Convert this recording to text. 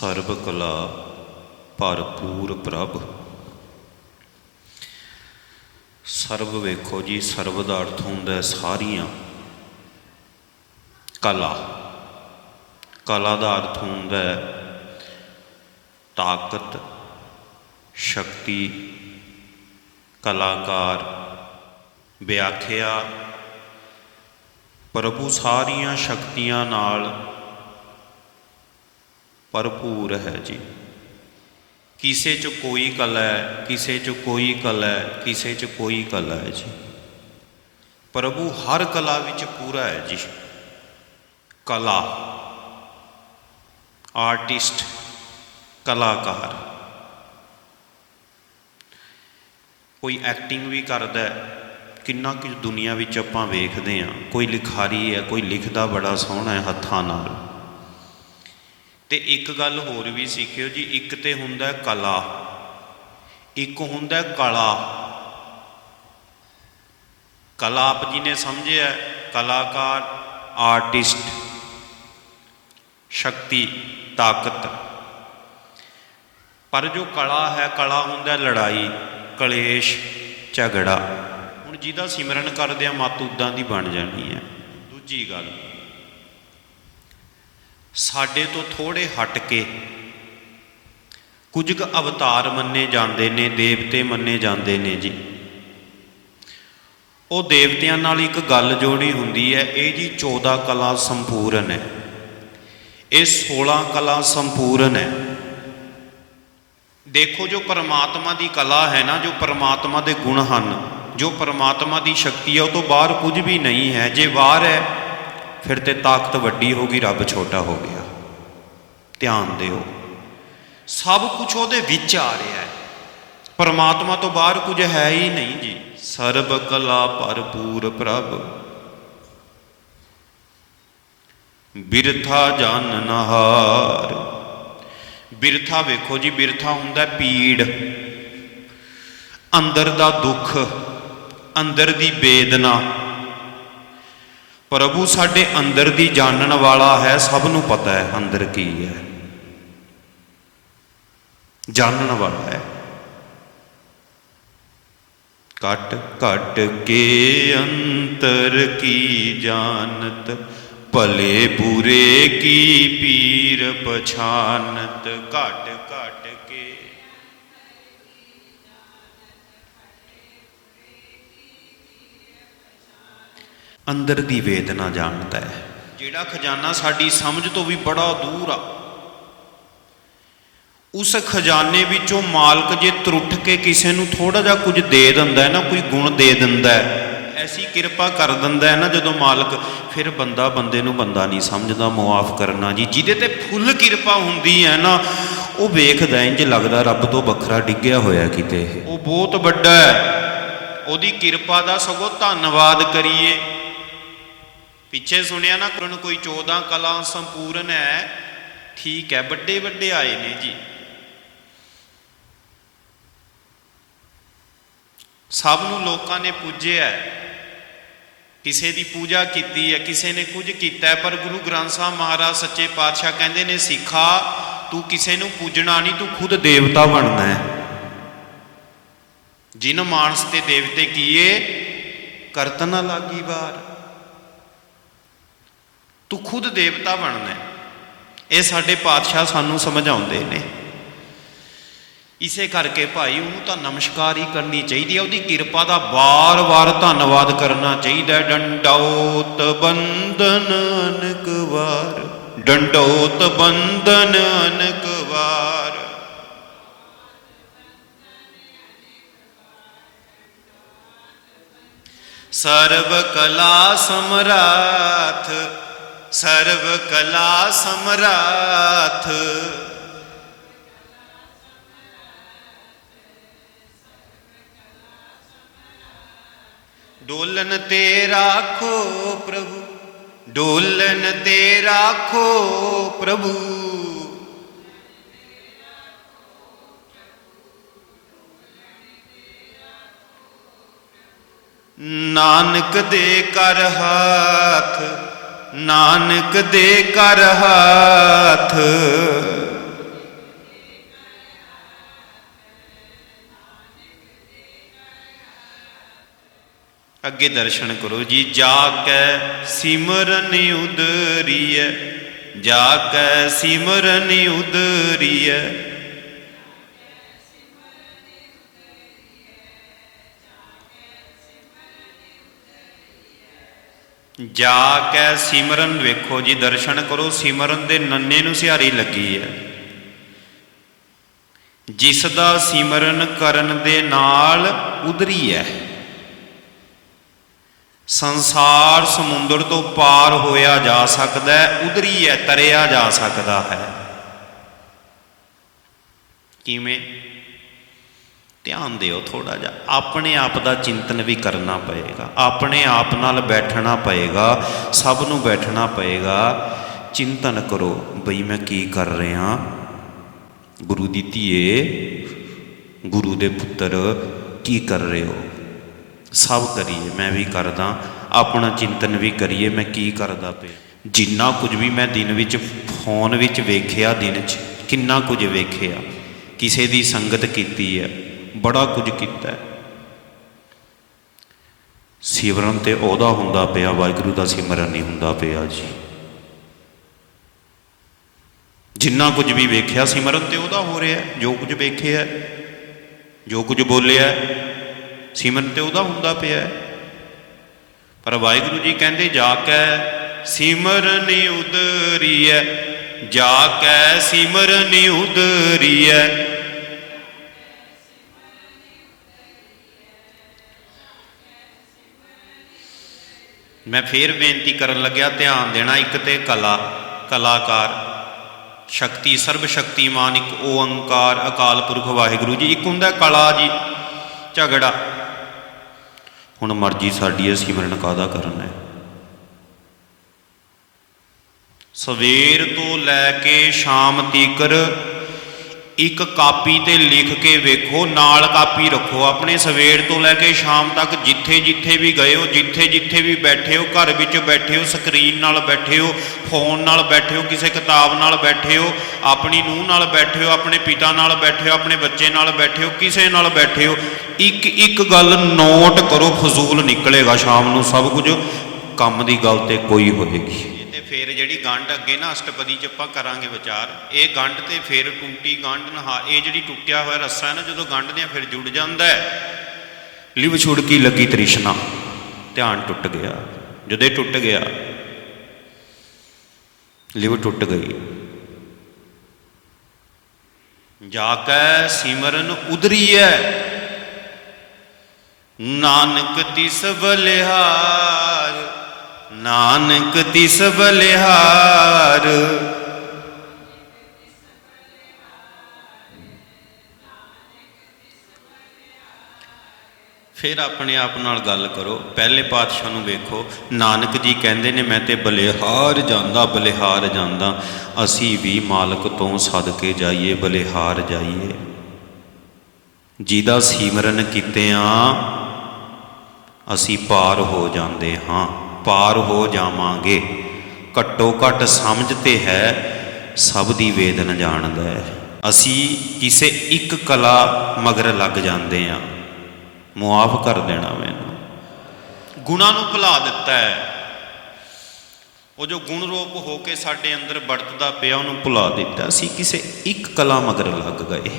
ਸਰਬ ਕਲਾ ਭਰਪੂਰ ਪ੍ਰਭ। ਸਰਬ ਵੇਖੋ ਜੀ, ਸਰਬ ਦਾ ਅਰਥ ਹੁੰਦਾ ਸਾਰੀਆਂ। ਕਲਾ। ਕਲਾ ਦਾ ਅਰਥ ਹੁੰਦਾ ਤਾਕਤ, ਸ਼ਕਤੀ, ਕਲਾਕਾਰ, ਵਿਆਖਿਆ। ਪ੍ਰਭੂ ਸਾਰੀਆਂ ਸ਼ਕਤੀਆਂ ਨਾਲ ਭਰਪੂਰ ਹੈ ਜੀ। ਕਿਸੇ 'ਚ ਕੋਈ ਕਲਾ ਹੈ, ਕਿਸੇ 'ਚ ਕੋਈ ਕਲਾ ਹੈ, ਕਿਸੇ 'ਚ ਕੋਈ ਕਲਾ ਹੈ ਜੀ। ਪ੍ਰਭੂ ਹਰ ਕਲਾ ਵਿੱਚ ਪੂਰਾ ਹੈ ਜੀ। ਕਲਾ। ਆਰਟਿਸਟ, ਕਲਾਕਾਰ। ਕੋਈ ਐਕਟਿੰਗ ਵੀ ਕਰਦਾ ਹੈ, ਕਿੰਨਾ ਕੁ ਦੁਨੀਆ ਵਿੱਚ ਆਪਾਂ ਵੇਖਦੇ ਹਾਂ, ਕੋਈ ਲਿਖਾਰੀ ਹੈ, ਕੋਈ ਲਿਖਦਾ ਬੜਾ ਸੋਹਣਾ ਹੈ ਹੱਥਾਂ ਨਾਲ। ਤੇ ਇੱਕ ਗੱਲ ਹੋਰ ਵੀ ਸਿੱਖਿਓ ਜੀ, ਇੱਕ ਤੇ ਹੁੰਦਾ ਕਲਾ। ਇੱਕ ਹੁੰਦਾ ਕਲਾ। ਕਲਾ ਆਪ ਜੀ ਨੇ ਸਮਝਿਆ ਕਲਾਕਾਰ, ਆਰਟਿਸਟ, ਸ਼ਕਤੀ, ਤਾਕਤ। ਪਰ ਜੋ ਕਲਾ ਹੈ, ਕਲਾ ਹੁੰਦਾ ਲੜਾਈ, ਕਲੇਸ਼, ਝਗੜਾ। ਹੁਣ ਜਿਹਦਾ ਸਿਮਰਨ ਕਰਦੇ ਆ, ਮਤ ਉਦਾਂ ਦੀ ਬਣ ਜਾਣੀ ਹੈ। ਦੂਜੀ ਗੱਲ ਸਾਡੇ ਤੋਂ ਥੋੜੇ ਹਟ ਕੇ। ਕੁਝ ਕੁ ਅਵਤਾਰ ਮੰਨੇ ਜਾਂਦੇ ਨੇ, ਦੇਵਤੇ ਮੰਨੇ ਜਾਂਦੇ ਨੇ ਜੀ। ਉਹ ਦੇਵਤਿਆਂ ਨਾਲ ਇੱਕ ਗੱਲ ਜੋੜੀ ਹੁੰਦੀ ਹੈ, ਇਹ ਜੀ 14 ਕਲਾ ਸੰਪੂਰਨ ਹੈ। ਇਹ 16 ਕਲਾ ਸੰਪੂਰਨ ਹੈ। ਦੇਖੋ ਜੋ ਪਰਮਾਤਮਾ ਦੀ ਕਲਾ ਹੈ ਨਾ, ਜੋ ਪਰਮਾਤਮਾ ਦੇ ਗੁਣ ਹਨ, ਜੋ ਪਰਮਾਤਮਾ ਦੀ ਸ਼ਕਤੀ ਹੈ, ਉਹ ਤੋਂ ਬਾਹਰ ਕੁਝ ਵੀ ਨਹੀਂ ਹੈ। ਜੇ ਬਾਹਰ ਹੈ ਫਿਰ ਤੇ ਤਾਕਤ ਵੱਡੀ ਹੋ ਗਈ, ਰੱਬ ਛੋਟਾ ਹੋ ਗਿਆ। ਧਿਆਨ ਦਿਓ। ਸਭ ਕੁਝ ਉਹਦੇ ਵਿੱਚ ਆ ਰਿਹਾ ਹੈ। ਪਰਮਾਤਮਾ ਤੋਂ ਬਾਹਰ ਕੁਝ ਹੈ ਹੀ ਨਹੀਂ ਜੀ। ਸਰਬ ਕਲਾ ਭਰਪੂਰ ਪ੍ਰਭ। ਬਿਰਥਾ ਜਾਣਨਹਾਰ ਬਿਰਥਾ ਵੇਖੋ ਜੀ, ਬਿਰਥਾ ਹੁੰਦਾ ਪੀੜ। ਅੰਦਰ ਦਾ ਦੁੱਖ, ਅੰਦਰ ਦੀ ਵੇਦਨਾ। ਪ੍ਰਭੂ ਸਾਡੇ ਅੰਦਰ ਦੀ ਜਾਣਨ ਵਾਲਾ ਹੈ, ਸਭ ਨੂੰ ਪਤਾ ਹੈ ਅੰਦਰ ਕੀ ਹੈ। ਜਾਣਨ ਵਾਲਾ ਹੈ। ਕਟ ਕਟ ਕੇ ਅੰਤਰ ਕੀ ਜਾਣਤ, ਭਲੇ ਬੁਰੇ ਕੀ ਪੀਰ ਪਛਾਨਤ, ਘਟ ਅੰਦਰ ਦੀ ਵੇਦਨਾ ਜਾਣਦਾ ਹੈ। ਜਿਹੜਾ ਖਜ਼ਾਨਾ ਸਾਡੀ ਸਮਝ ਤੋਂ ਵੀ ਬੜਾ ਦੂਰ ਆ। ਉਸ ਖਜ਼ਾਨੇ ਵਿੱਚੋਂ ਮਾਲਕ ਜੇ ਤਰੁੱਠ ਕੇ ਕਿਸੇ ਨੂੰ ਥੋੜਾ ਜਿਹਾ ਕੁਝ ਦੇ ਦਿੰਦਾ ਹੈ ਨਾ ਕੋਈ ਗੁਣ ਦੇ ਦਿੰਦਾ ਹੈ ਐਸੀ ਕਿਰਪਾ ਕਰ ਦਿੰਦਾ ਹੈ ਨਾ ਜਦੋਂ ਮਾਲਕ ਫਿਰ ਬੰਦਾ ਬੰਦੇ ਨੂੰ ਬੰਦਾ ਨਹੀਂ ਸਮਝਦਾ ਮੁਆਫ ਕਰਨਾ ਜੀ। ਜਿਹਦੇ ਤੇ ਫੁੱਲ ਕਿਰਪਾ ਹੁੰਦੀ ਹੈ ਨਾ ਉਹ ਵੇਖਦਾ ਇੰਜ ਲੱਗਦਾ ਰੱਬ ਤੋਂ ਵੱਖਰਾ ਡਿੱਗਿਆ ਹੋਇਆ ਕਿਤੇ ਉਹ ਬਹੁਤ ਵੱਡਾ ਹੈ। ਉਹਦੀ ਕਿਰਪਾ ਦਾ ਸਗੋਂ ਧੰਨਵਾਦ ਕਰੀਏ। ਪਿੱਛੇ ਸੁਣਿਆ ਨਾ ਕਰਨ ਕੋਈ 14 ਕਲਾ ਸੰਪੂਰਨ ਹੈ। ਠੀਕ ਹੈ, ਵੱਡੇ ਵੱਡੇ ਆਏ ਨੇ ਜੀ। ਸਭ ਨੂੰ ਲੋਕਾਂ ਨੇ ਪੂਜਿਆ ਕਿਸੇ ਦੀ ਪੂਜਾ ਕੀਤੀ ਹੈ, ਕਿਸੇ ਨੇ ਕੁਝ ਕੀਤਾ ਪਰ ਗੁਰੂ ਗ੍ਰੰਥ ਸਾਹਿਬ ਮਹਾਰਾਜ ਸੱਚੇ ਪਾਤਸ਼ਾਹ ਕਹਿੰਦੇ ਨੇ, ਸਿੱਖਾ, ਤੂੰ ਕਿਸੇ ਨੂੰ ਪੂਜਣਾ ਨਹੀਂ, ਤੂੰ ਖੁਦ ਦੇਵਤਾ ਬਣਨਾ ਹੈ। ਜਿਨ ਮਾਨਸ ਤੇ ਦੇਵਤੇ ਕੀਏ, ਕਰਤ ਨਾ ਲਾਗੀ ਬਾਰ ਤੂੰ ਖੁਦ ਦੇਵਤਾ ਬਣਨਾ ਇਹ ਸਾਡੇ ਪਾਤਸ਼ਾਹ ਸਾਨੂੰ ਸਮਝਾਉਂਦੇ ਨੇ। ਇਸੇ ਕਰਕੇ ਭਾਈ, ਉਹਨੂੰ ਤਾਂ ਨਮਸਕਾਰ ਹੀ ਕਰਨੀ ਚਾਹੀਦੀ ਹੈ। ਉਹਦੀ ਕਿਰਪਾ ਦਾ ਵਾਰ-ਵਾਰ ਧੰਨਵਾਦ ਕਰਨਾ ਚਾਹੀਦਾ ਡੰਡੋਤ ਬੰਧਨ ਅਨਕ ਵਾਰ। ਡੰਡੋਤ ਬੰਧਨ ਅਨਕ ਵਾਰ। ਸਰਬ ਕਲਾ ਸਮਰਾਥ ਸਰਬ ਕਲਾ ਸਮਰਾਥ। ਡੋਲਨ ਤੇ ਰਾਖੋ ਪ੍ਰਭੂ, ਡੋਲਨ ਤੇ ਰਾਖੋ ਪ੍ਰਭੂ। ਨਾਨਕ ਦੇ ਕਰ ਹੱਥ ਨਾਨਕ ਦੇ ਕਰ ਹੱਥ। ਅੱਗੇ ਦਰਸ਼ਨ ਕਰੋ ਜੀ, ਜਾ ਕੈ ਸਿਮਰਨ ਉਦਰੀਐ, ਜਾ ਕੈ ਸਿਮਰਨ ਉਦਰੀਐ। ਜਾ ਕੇ ਸਿਮਰਨ ਵੇਖੋ ਜੀ, ਦਰਸ਼ਨ ਕਰੋ, ਸਿਮਰਨ ਦੇ ਨੰਨੇ ਨੂੰ ਸਿਹਾਰੀ ਲੱਗੀ ਹੈ ਜਿਸ ਦਾ ਸਿਮਰਨ ਕਰਨ ਦੇ ਨਾਲ ਉਧਰੀ ਹੈ ਸੰਸਾਰ ਸਮੁੰਦਰ ਤੋਂ ਪਾਰ ਹੋਇਆ ਜਾ ਸਕਦਾ ਹੈ ਉਧਰੀ ਹੈ ਤਰਿਆ ਜਾ ਸਕਦਾ ਹੈ। ਕਿਵੇਂ? ਧਿਆਨ ਦਿਓ ਥੋੜਾ ਜਿਹਾ। ਆਪਣੇ ਆਪ ਦਾ ਚਿੰਤਨ ਵੀ ਕਰਨਾ ਪਏਗਾ। ਆਪਣੇ ਆਪ ਨਾਲ ਬੈਠਣਾ ਪਏਗਾ। ਸਭ ਨੂੰ ਬੈਠਣਾ ਪਏਗਾ। ਚਿੰਤਨ ਕਰੋ, ਬਈ ਮੈਂ ਕੀ ਕਰ ਰਿਹਾ? ਗੁਰੂ ਦੀ ਧੀਏ, ਗੁਰੂ ਦੇ ਪੁੱਤਰ, ਕੀ ਕਰ ਰਹੇ ਹੋ? ਸਭ ਕਰੀਏ, ਮੈਂ ਵੀ ਕਰਦਾ। ਆਪਣਾ ਚਿੰਤਨ ਵੀ ਕਰੀਏ, ਮੈਂ ਕੀ ਕਰਦਾ ਪਿਆ? ਜਿੰਨਾ ਕੁਝ ਵੀ ਮੈਂ ਦਿਨ ਵਿੱਚ, ਫੋਨ ਵਿੱਚ ਵੇਖਿਆ ਦਿਨ 'ਚ, ਕਿੰਨਾ ਕੁਝ ਵੇਖਿਆ। ਕਿਸੇ ਦੀ ਸੰਗਤ ਕੀਤੀ ਹੈ। ਬੜਾ ਕੁਝ ਕੀਤਾ ਹੈ। ਸਿਮਰਨ ਤੇ ਉਹਦਾ ਹੁੰਦਾ ਪਿਆ ਵਾਹਿਗੁਰੂ ਦਾ ਸਿਮਰਨ ਨਹੀਂ ਹੁੰਦਾ ਪਿਆ ਜੀ। ਜਿੰਨਾ ਕੁਝ ਵੀ ਵੇਖਿਆ ਸਿਮਰਨ ਤੇ ਉਹਦਾ ਹੋ ਰਿਹਾ ਜੋ ਕੁਝ ਵੇਖਿਆ ਜੋ ਕੁਝ ਬੋਲਿਆ ਹੈ, ਸਿਮਰਨ ਤੇ ਉਹਦਾ ਹੁੰਦਾ ਪਿਆ ਪਰ ਵਾਹਿਗੁਰੂ ਜੀ ਕਹਿੰਦੇ ਜਾ ਕੈ ਸਿਮਰਨ ਉਦਰੀਐ ਜਾ ਕੈ ਸਿਮਰਨ ਉਦਰੀਐ ਮੈਂ ਫੇਰ ਬੇਨਤੀ ਕਰਨ ਲੱਗਿਆ, ਧਿਆਨ ਦੇਣਾ ਇੱਕ ਤੇ ਕਲਾ, ਕਲਾਕਾਰ, ਸ਼ਕਤੀ ਸਰਬ ਸ਼ਕਤੀਮਾਨ ਇੱਕ ਓੰਕਾਰ, ਅਕਾਲ ਪੁਰਖ ਵਾਹਿਗੁਰੂ ਜੀ, ਇੱਕ ਹੁੰਦਾ ਕਲਾ ਜੀ, ਝਗੜਾ। ਹੁਣ ਮਰਜ਼ੀ ਸਾਡੀ ਹੈ ਸਿਮਰਨ ਕਾਦਾ ਕਰਨਾ ਹੈ? ਸਵੇਰ ਤੋਂ ਲੈ ਕੇ ਸ਼ਾਮ ਤੀਕਰ ਇੱਕ ਕਾਪੀ ਤੇ ਲਿਖ ਕੇ ਵੇਖੋ, ਨਾਲ ਕਾਪੀ ਰੱਖੋ। ਆਪਣੇ ਸਵੇਰ ਤੋਂ ਲੈ ਕੇ ਸ਼ਾਮ ਤੱਕ ਜਿੱਥੇ ਜਿੱਥੇ ਵੀ ਗਏ ਹੋ, ਜਿੱਥੇ ਜਿੱਥੇ ਵੀ ਬੈਠੇ ਹੋ, ਘਰ ਵਿੱਚ ਬੈਠੇ ਹੋ, ਸਕਰੀਨ ਨਾਲ ਬੈਠੇ ਹੋ, ਫੋਨ ਨਾਲ ਬੈਠੇ ਹੋ, ਕਿਸੇ ਕਿਤਾਬ ਨਾਲ ਬੈਠੇ ਹੋ, ਆਪਣੀ ਨੂੰਹ ਨਾਲ ਬੈਠੇ ਹੋ, ਆਪਣੇ ਪਿਤਾ ਨਾਲ ਬੈਠੇ ਹੋ, ਆਪਣੇ ਬੱਚੇ ਨਾਲ ਬੈਠੇ ਹੋ, ਕਿਸੇ ਨਾਲ ਬੈਠੇ ਹੋ, ਇੱਕ ਇੱਕ ਗੱਲ ਨੋਟ ਕਰੋ, ਫਜ਼ੂਲ ਨਿਕਲੇਗਾ ਸ਼ਾਮ ਨੂੰ ਸਭ ਕੁਝ। ਕੰਮ ਦੀ ਗੱਲ ਤੇ ਕੋਈ ਹੋਵੇਗੀ ਜਿਹੜੀ ਗੰਢ ਅੱਗੇ ਨਾ ਅਸ਼ਟਪਦੀ ਚ ਆਪਾਂ ਕਰਾਂਗੇ ਵਿਚਾਰ, ਇਹ ਗੰਢ ਤੇ ਫਿਰ ਟੁੱਟੀ ਗੰਢ ਨਹਾ, ਇਹ ਜਿਹੜੀ ਟੁੱਟਿਆ ਹੋਇਆ ਰੱਸਾ ਹੈ ਨਾ, ਜਦੋਂ ਗੰਢਦੇ ਆ ਫਿਰ ਜੁੜ ਜਾਂਦਾ ਹੈ। ਲਿਵ ਛੁੜਕੀ ਲੱਗੀ ਤ੍ਰਿਸ਼ਨਾ? ਧਿਆਨ ਟੁੱਟ ਗਿਆ। ਜਦੋਂ ਇਹ ਟੁੱਟ ਗਿਆ, ਲਿਵ ਟੁੱਟ ਗਈ। ਜਾ ਕੈ ਸਿਮਰਨ ਉਦਰੀਐ ਨਾਨਕ ਤਿਸ ਬਲਿਹਾਰ ਨਾਨਕ ਤਿਸ ਬਲਿਹਾਰ। ਫਿਰ ਆਪਣੇ ਆਪ ਨਾਲ ਗੱਲ ਕਰੋ, ਪਹਿਲੇ ਪਾਤਸ਼ਾਹ ਨੂੰ ਵੇਖੋ, ਨਾਨਕ ਜੀ ਕਹਿੰਦੇ ਨੇ, ਮੈਂ ਤੇ ਬਲਿਹਾਰ ਜਾਂਦਾ ਬਲਿਹਾਰ ਜਾਂਦਾ, ਅਸੀਂ ਵੀ ਮਾਲਕ ਤੋਂ ਸਦਕੇ ਜਾਈਏ, ਬਲਿਹਾਰ ਜਾਈਏ। ਜਿਹਦਾ ਸਿਮਰਨ ਆ, ਅਸੀਂ ਪਾਰ ਹੋ ਜਾਂਦੇ ਹਾਂ। ਪਾਰ ਹੋ ਜਾਵਾਂਗੇ। ਘੱਟੋ ਘੱਟ ਸਮਝ ਤੇ ਹੈ, ਸਭ ਦੀ ਵੇਦਨ ਜਾਣਦਾ ਹੈ। ਅਸੀਂ ਕਿਸੇ ਇੱਕ ਕਲਾ ਮਗਰ ਲੱਗ ਜਾਂਦੇ ਹਾਂ। ਮੁਆਫ ਕਰ ਦੇਣਾ ਮੈਨੂੰ। ਗੁਣਾ ਨੂੰ ਭੁਲਾ ਦਿੱਤਾ ਹੈ। ਉਹ ਜੋ ਗੁਣ ਰੂਪ ਹੋ ਕੇ ਸਾਡੇ ਅੰਦਰ ਵਰਤਦਾ ਪਿਆ, ਉਹਨੂੰ ਭੁਲਾ ਦਿੱਤਾ। ਅਸੀਂ ਕਿਸੇ ਇੱਕ ਕਲਾ ਮਗਰ ਲੱਗ ਗਏ।